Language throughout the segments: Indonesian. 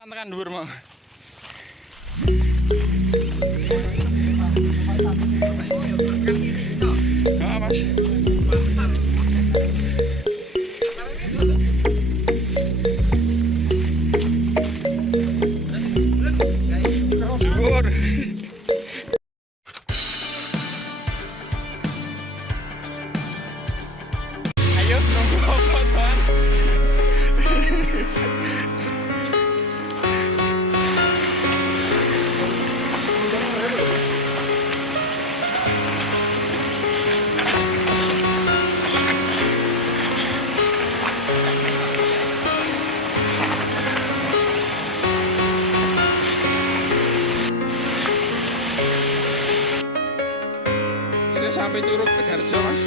Tekan dhuwur mau. Ah, Mas. Dhuwur. Ayo nunggu fotoan. Sudah sampai Curug Tegarjo, Mas.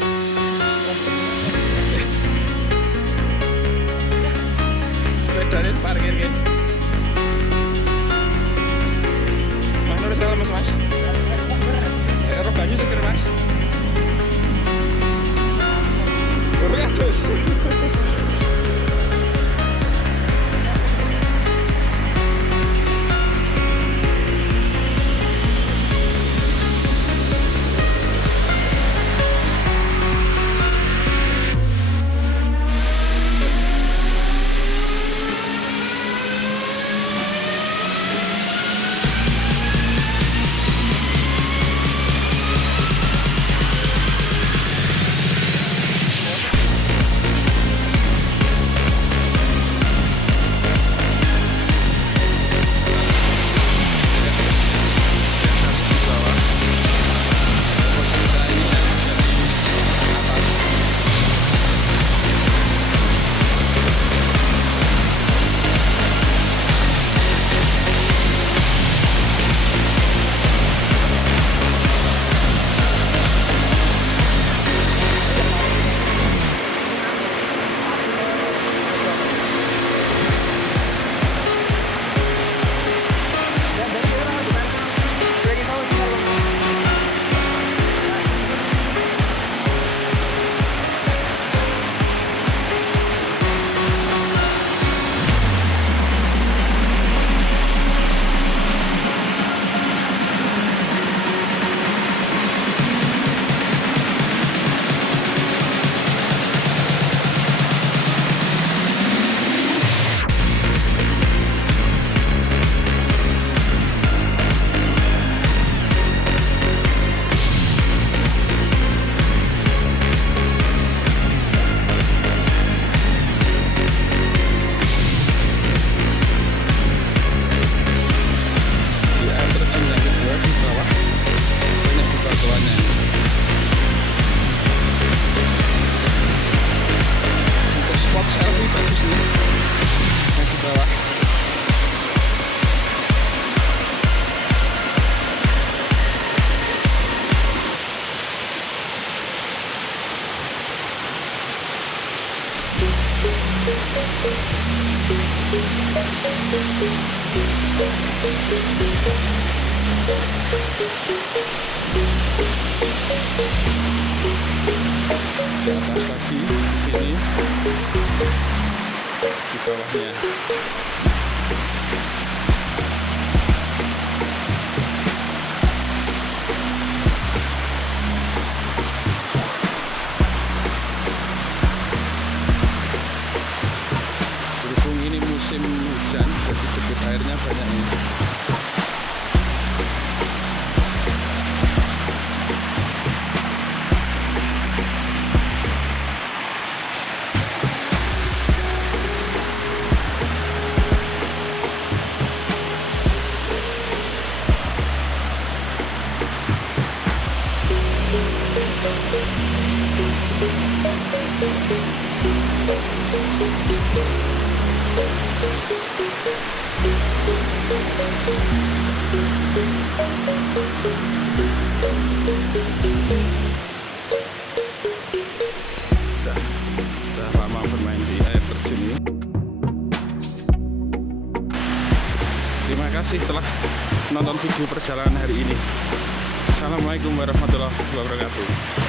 Sepedanya parkir gini. Mas Nur salam Mas. Robanyu seger Mas. Beratus. Di atas lagi di sini, di bawahnya. Berhubung ini musim hujan, jadi debit airnya banyak nih. Sudah lama bermain di air terjun ini. Terima kasih telah nonton video perjalanan hari ini. Assalamualaikum warahmatullahi wabarakatuh.